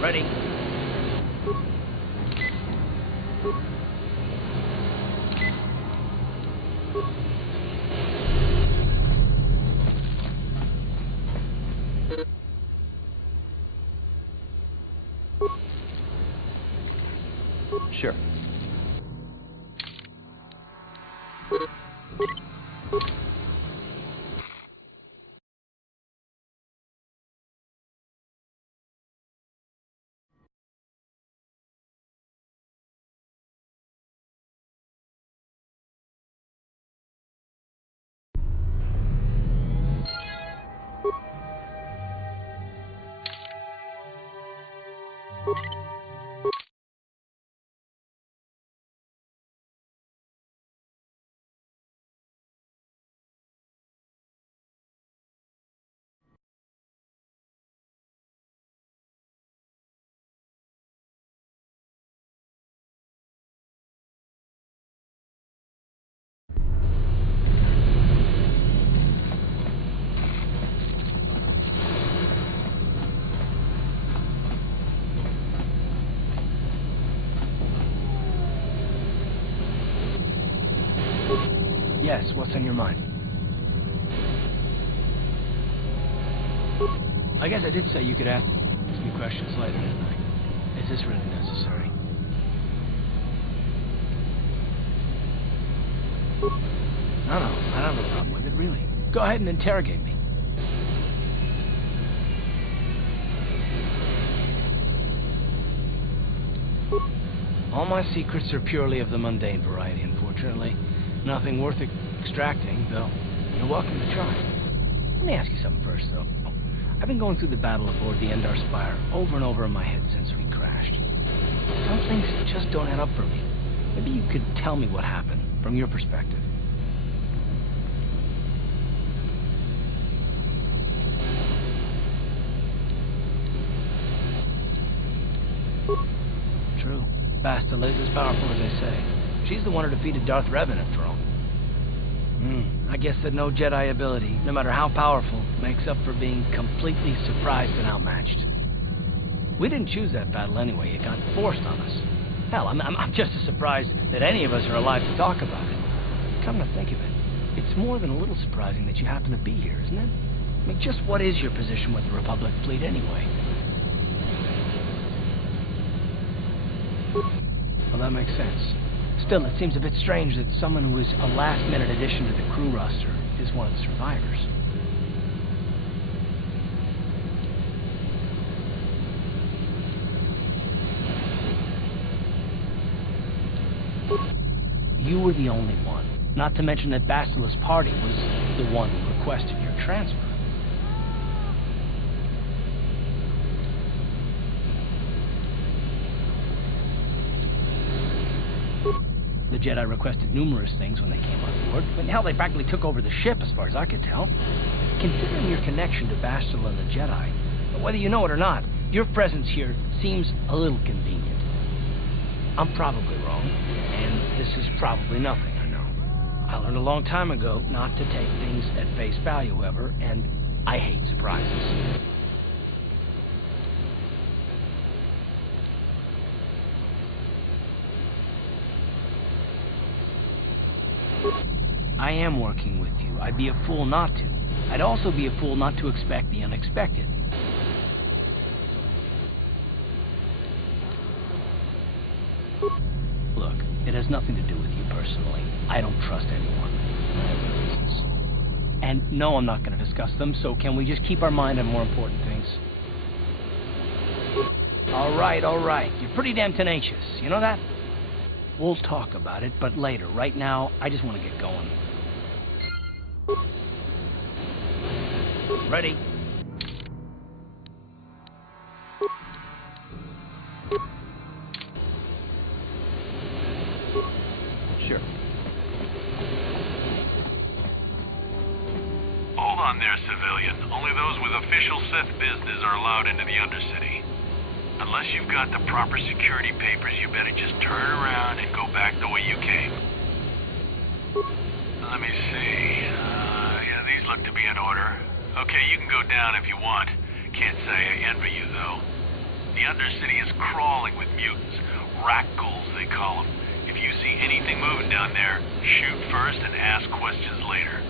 Ready. Sure. Yes, what's on your mind? I guess I did say you could ask me questions later, didn't I? Is this really necessary? No, I don't have a problem with it, really. Go ahead and interrogate me. All my secrets are purely of the mundane variety, unfortunately. Nothing worth extracting, though you're welcome to try. Let me ask you something first, though. I've been going through the battle aboard the Endar Spire over and over in my head since we crashed. Some things just don't add up for me. Maybe you could tell me what happened, from your perspective. True. Bastila is as powerful as they say. She's the one who defeated Darth Revan, after all. I guess that no Jedi ability, no matter how powerful, makes up for being completely surprised and outmatched. We didn't choose that battle anyway. It got forced on us. Hell, I'm just as surprised that any of us are alive to talk about it. Come to think of it, it's more than a little surprising that you happen to be here, isn't it? I mean, just what is your position with the Republic fleet anyway? Well, that makes sense. Still, it seems a bit strange that someone who is a last-minute addition to the crew roster is one of the survivors. You were the only one. Not to mention that Bastila's party was the one who requested your transfer. The Jedi requested numerous things when they came on board. I mean, hell, they practically took over the ship, as far as I could tell. Considering your connection to Bastila and the Jedi, whether you know it or not, your presence here seems a little convenient. I'm probably wrong, and this is probably nothing, I know. I learned a long time ago not to take things at face value, however, and I hate surprises. I am working with you. I'd be a fool not to. I'd also be a fool not to expect the unexpected. Look, it has nothing to do with you personally. I don't trust anyone. I have my reasons. And no, I'm not going to discuss them, so can we just keep our mind on more important things? All right. You're pretty damn tenacious. You know that? We'll talk about it, but later. Right now, I just want to get going. Ready? Sure. Hold on there, civilian. Only those with official Sith business are allowed into the Undercity. Unless you've got the proper security papers, you better just turn around and go back the way you came. Let me see. Yeah, these look to be in order. Okay, you can go down if you want. Can't say I envy you, though. The Undercity is crawling with mutants. Rat-ghouls, they call them. If you see anything moving down there, shoot first and ask questions later.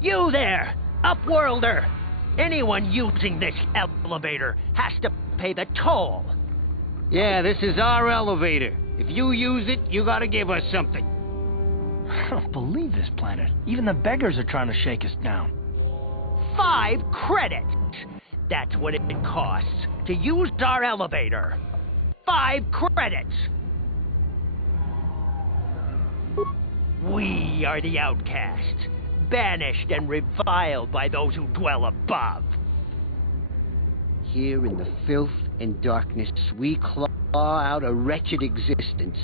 You there, Upworlder! Anyone using this elevator has to pay the toll. Yeah, this is our elevator. If you use it, you gotta give us something. I don't believe this planet. Even the beggars are trying to shake us down. 5 credits! That's what it costs to use our elevator. 5 credits! We are the outcasts, banished and reviled by those who dwell above. Here in the filth and darkness, we claw out a wretched existence,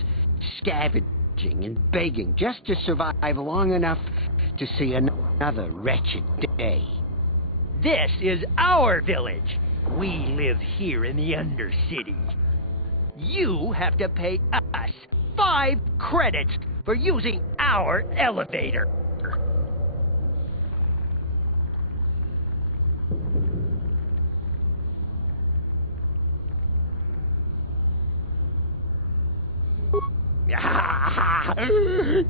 scavenging and begging just to survive long enough to see another wretched day. This is our village. We live here in the Undercity. You have to pay us 5 credits for using our elevator.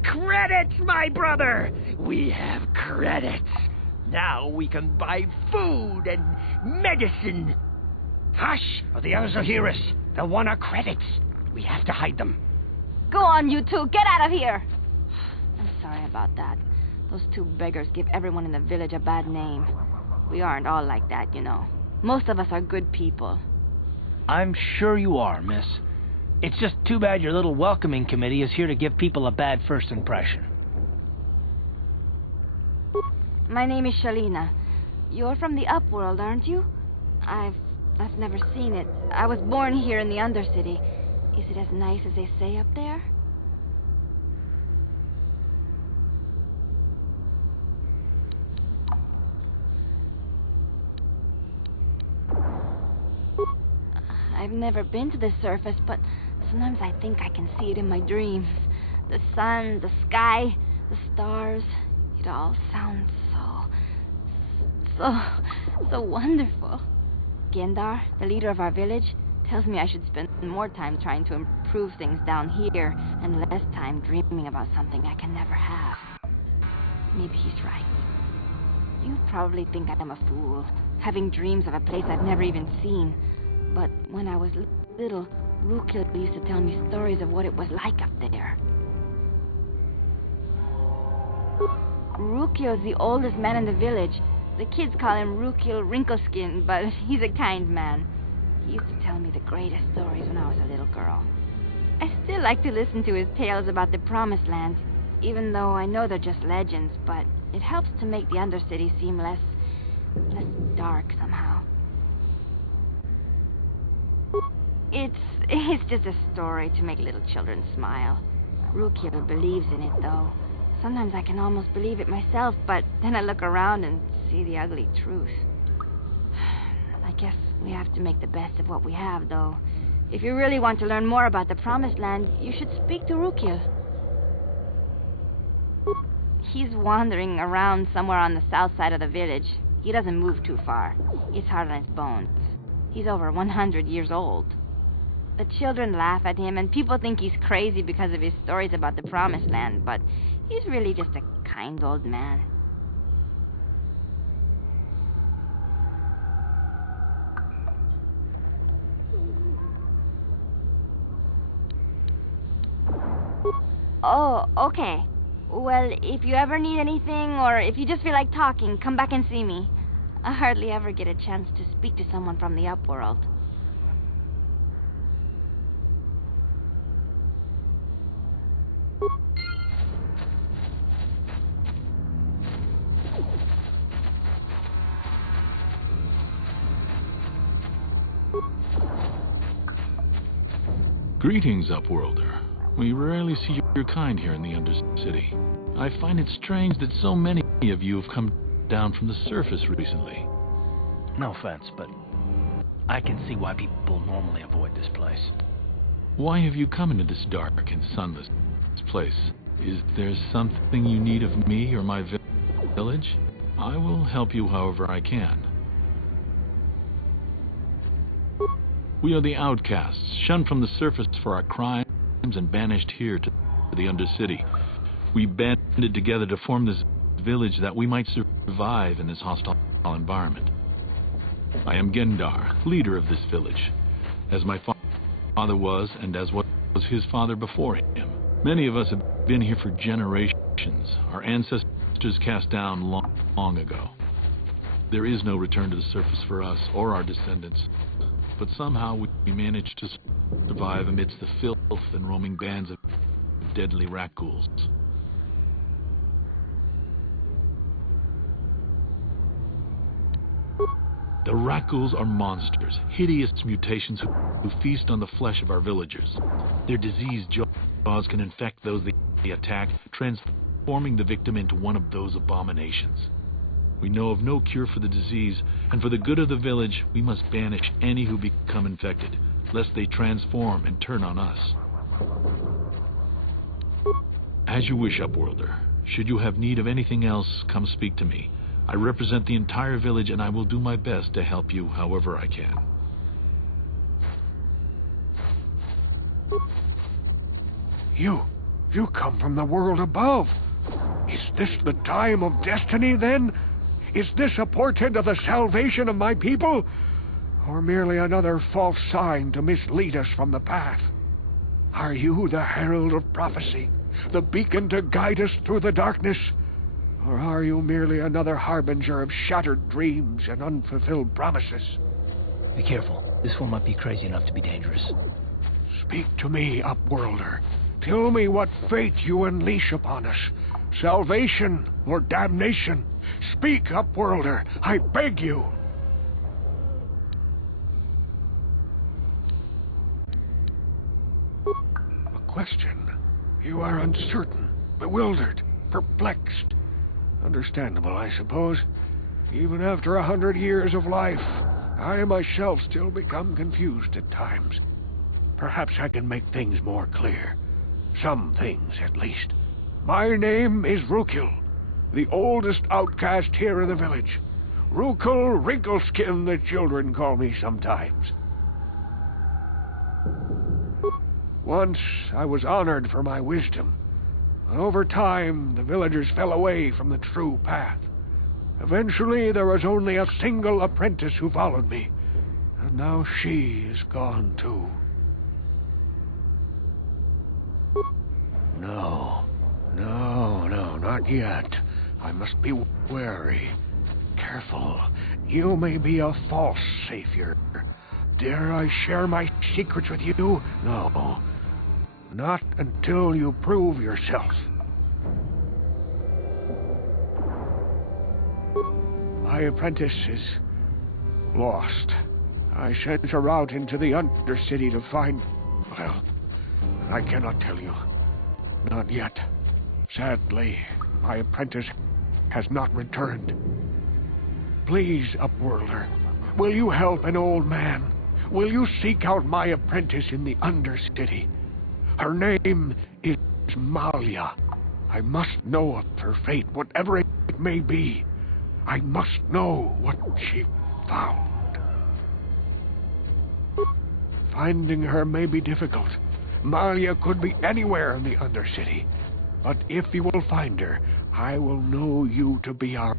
Credits, my brother! We have credits. Now we can buy food and medicine. Hush, or the others will hear us. They'll want our credits. We have to hide them. Go on, you two. Get out of here. I'm sorry about that. Those 2 beggars give everyone in the village a bad name. We aren't all like that, you know. Most of us are good people. I'm sure you are, miss. It's just too bad your little welcoming committee is here to give people a bad first impression. My name is Shalina. You're from the Upworld, aren't you? I've never seen it. I was born here in the Undercity. Is it as nice as they say up there? I've never been to the surface, but sometimes I think I can see it in my dreams. The sun, the sky, the stars. It all sounds so wonderful. Gendar, the leader of our village, tells me I should spend more time trying to improve things down here and less time dreaming about something I can never have. Maybe he's right. You probably think I'm a fool, having dreams of a place I've never even seen. But when I was little, Rukil used to tell me stories of what it was like up there. Rukil is the oldest man in the village. The kids call him Rukil Wrinkleskin, but he's a kind man. He used to tell me the greatest stories when I was a little girl. I still like to listen to his tales about the Promised Land, even though I know they're just legends, but it helps to make the Undercity seem less dark somehow. It's just a story to make little children smile. Rukil believes in it, though. Sometimes I can almost believe it myself, but then I look around and see the ugly truth. I guess we have to make the best of what we have, though. If you really want to learn more about the Promised Land, you should speak to Rukil. He's wandering around somewhere on the south side of the village. He doesn't move too far. It's hard on his bones. He's over 100 years old. The children laugh at him, and people think he's crazy because of his stories about the Promised Land, but he's really just a kind old man. Oh, okay. Well, if you ever need anything, or if you just feel like talking, come back and see me. I hardly ever get a chance to speak to someone from the Upworld. Greetings, Upworlder. We rarely see your kind here in the Undercity. I find it strange that so many of you have come down from the surface recently. No offense, but I can see why people normally avoid this place. Why have you come into this dark and sunless place? Is there something you need of me or my village? I will help you however I can. We are the outcasts, shunned from the surface for our crimes and banished here to the Undercity. We banded together to form this village that we might survive in this hostile environment. I am Gendar, leader of this village, as my father was and as was his father before him. Many of us have been here for generations, our ancestors cast down long ago. There is no return to the surface for us or our descendants. But somehow we managed to survive amidst the filth and roaming bands of deadly rat ghouls. The rat ghouls are monsters, hideous mutations who feast on the flesh of our villagers. Their diseased jaws can infect those they attack, transforming the victim into one of those abominations. We know of no cure for the disease, and for the good of the village, we must banish any who become infected, lest they transform and turn on us. As you wish, Upworlder. Should you have need of anything else, come speak to me. I represent the entire village, and I will do my best to help you however I can. You come from the world above. Is this the time of destiny, then? Is this a portent of the salvation of my people? Or merely another false sign to mislead us from the path? Are you the herald of prophecy, the beacon to guide us through the darkness? Or are you merely another harbinger of shattered dreams and unfulfilled promises? Be careful. This one might be crazy enough to be dangerous. Speak to me, Upworlder. Tell me what fate you unleash upon us. Salvation or damnation? Speak, Upworlder, I beg you. A question. You are uncertain, bewildered, perplexed. Understandable, I suppose. Even after 100 years of life, I myself still become confused at times. Perhaps I can make things more clear. Some things, at least. My name is Rukil, the oldest outcast here in the village. Rukil Wrinkleskin, the children call me sometimes. Once I was honored for my wisdom, but over time the villagers fell away from the true path. Eventually there was only a single apprentice who followed me, and now she is gone too. No, not yet. I must be wary. Careful. You may be a false savior. Dare I share my secrets with you? No. Not until you prove yourself. My apprentice is lost. I sent her out into the Undercity to find... Well, I cannot tell you. Not yet. Sadly, my apprentice has not returned. Please, Upworlder, will you help an old man? Will you seek out my apprentice in the Undercity? Her name is Malia. I must know of her fate, whatever it may be. I must know what she found. Finding her may be difficult. Malia could be anywhere in the Undercity. But if you will find her, I will know you to be our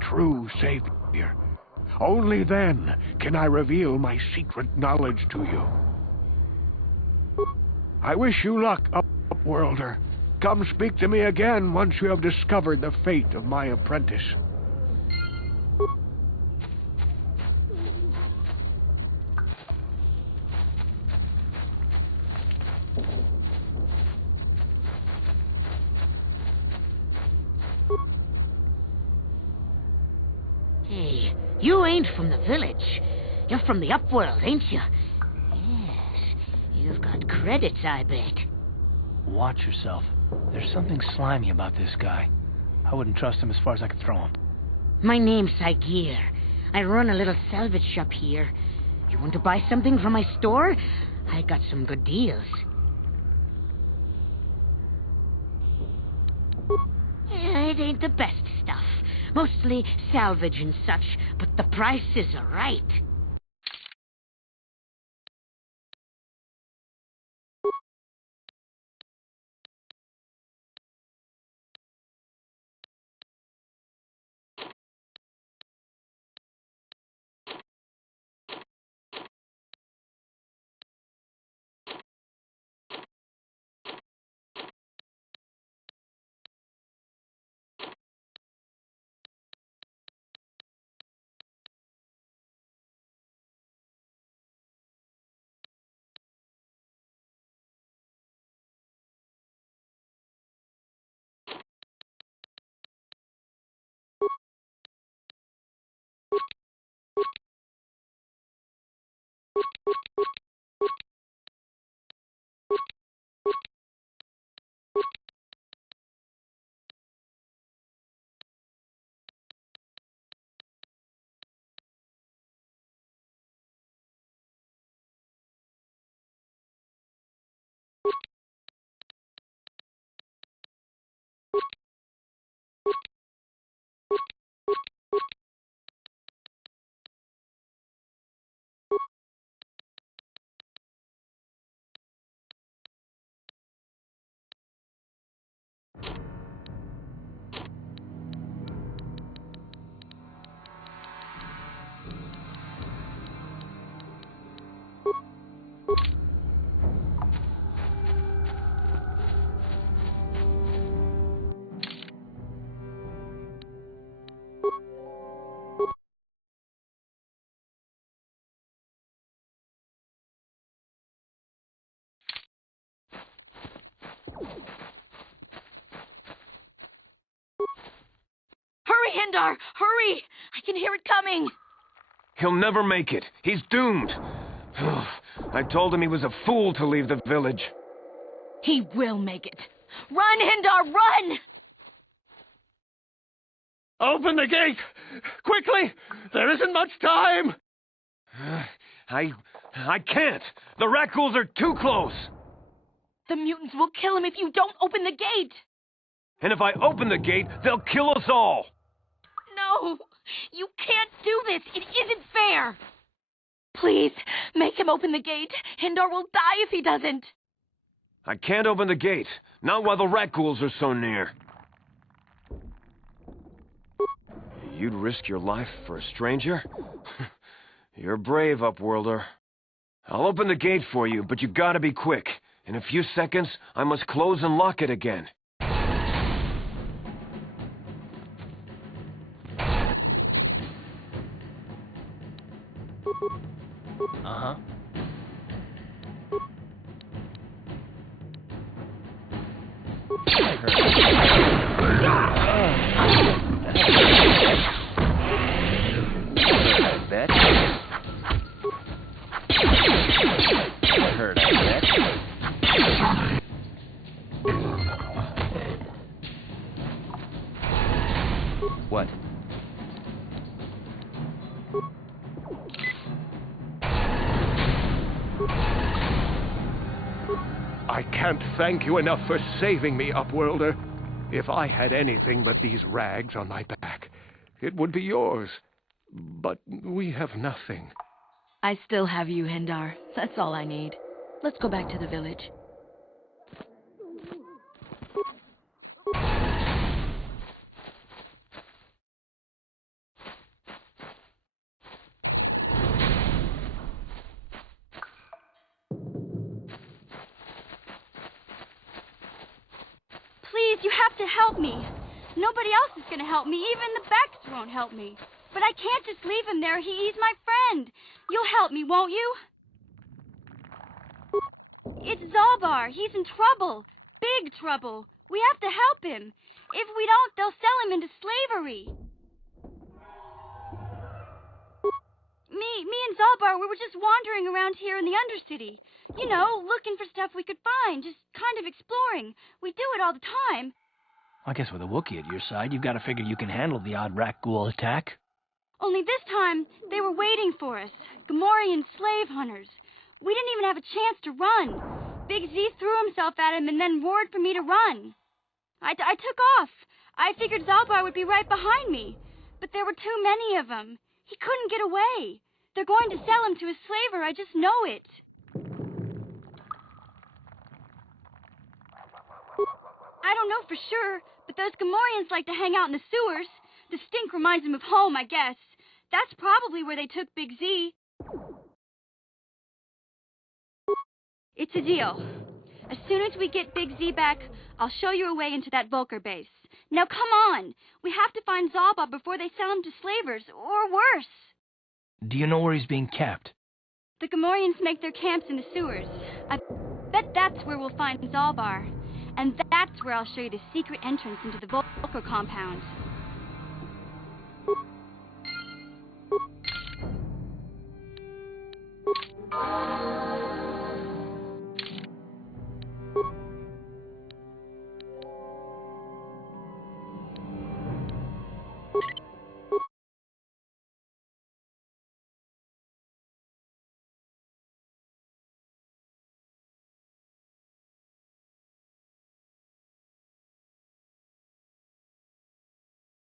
true savior. Only then can I reveal my secret knowledge to you. I wish you luck, Upworlder. Come speak to me again once you have discovered the fate of my apprentice. Hey, you ain't from the village. You're from the Upworld, ain't you? Yes, you've got credits, I bet. Watch yourself. There's something slimy about this guy. I wouldn't trust him as far as I could throw him. My name's Saigir. I run a little salvage shop here. You want to buy something from my store? I got some good deals. It ain't the best stuff. Mostly salvage and such, but the prices are right. Hurry, Hindar! Hurry! I can hear it coming! He'll never make it. He's doomed. I told him he was a fool to leave the village. He will make it. Run, Hindar, run! Open the gate! Quickly! There isn't much time! I can't. The rat ghouls are too close. The mutants will kill him if you don't open the gate! And if I open the gate, they'll kill us all. No! You can't do this! It isn't fair! Please, make him open the gate. Hindar will die if he doesn't. I can't open the gate. Not while the rat ghouls are so near. You'd risk your life for a stranger? You're brave, Upworlder. I'll open the gate for you, but you gotta be quick. In a few seconds, I must close and lock it again. Uh-huh. I bet. That hurt, I bet. What? I can't thank you enough for saving me, Upworlder. If I had anything but these rags on my back, it would be yours. But we have nothing. I still have you, Hindar. That's all I need. Let's go back to the village. Please, you have to help me. Nobody else is going to help me. Even the Becks won't help me. But I can't just leave him there. He's my friend. You'll help me, won't you? It's Zalbar. He's in trouble. Big trouble. We have to help him. If we don't, they'll sell him into slavery. Me and Zalbar, we were just wandering around here in the Undercity. You know, looking for stuff we could find, just kind of exploring. We do it all the time. I guess with a Wookiee at your side, you've got to figure you can handle the odd rat ghoul attack. Only this time, they were waiting for us. Gamorrean slave hunters. We didn't even have a chance to run. Big Z threw himself at him and then roared for me to run. I took off. I figured Zalbar would be right behind me. But there were too many of them. He couldn't get away. They're going to sell him to a slaver, I just know it. I don't know for sure, but those Gamorreans like to hang out in the sewers. The stink reminds them of home, I guess. That's probably where they took Big Z. It's a deal. As soon as we get Big Z back, I'll show you a way into that Volker base. Now come on! We have to find Zalba before they sell him to slavers, or worse. Do you know where he's being kept? The Gamorreans make their camps in the sewers. I bet that's where we'll find Zalbar. And that's where I'll show you the secret entrance into the Volker compound.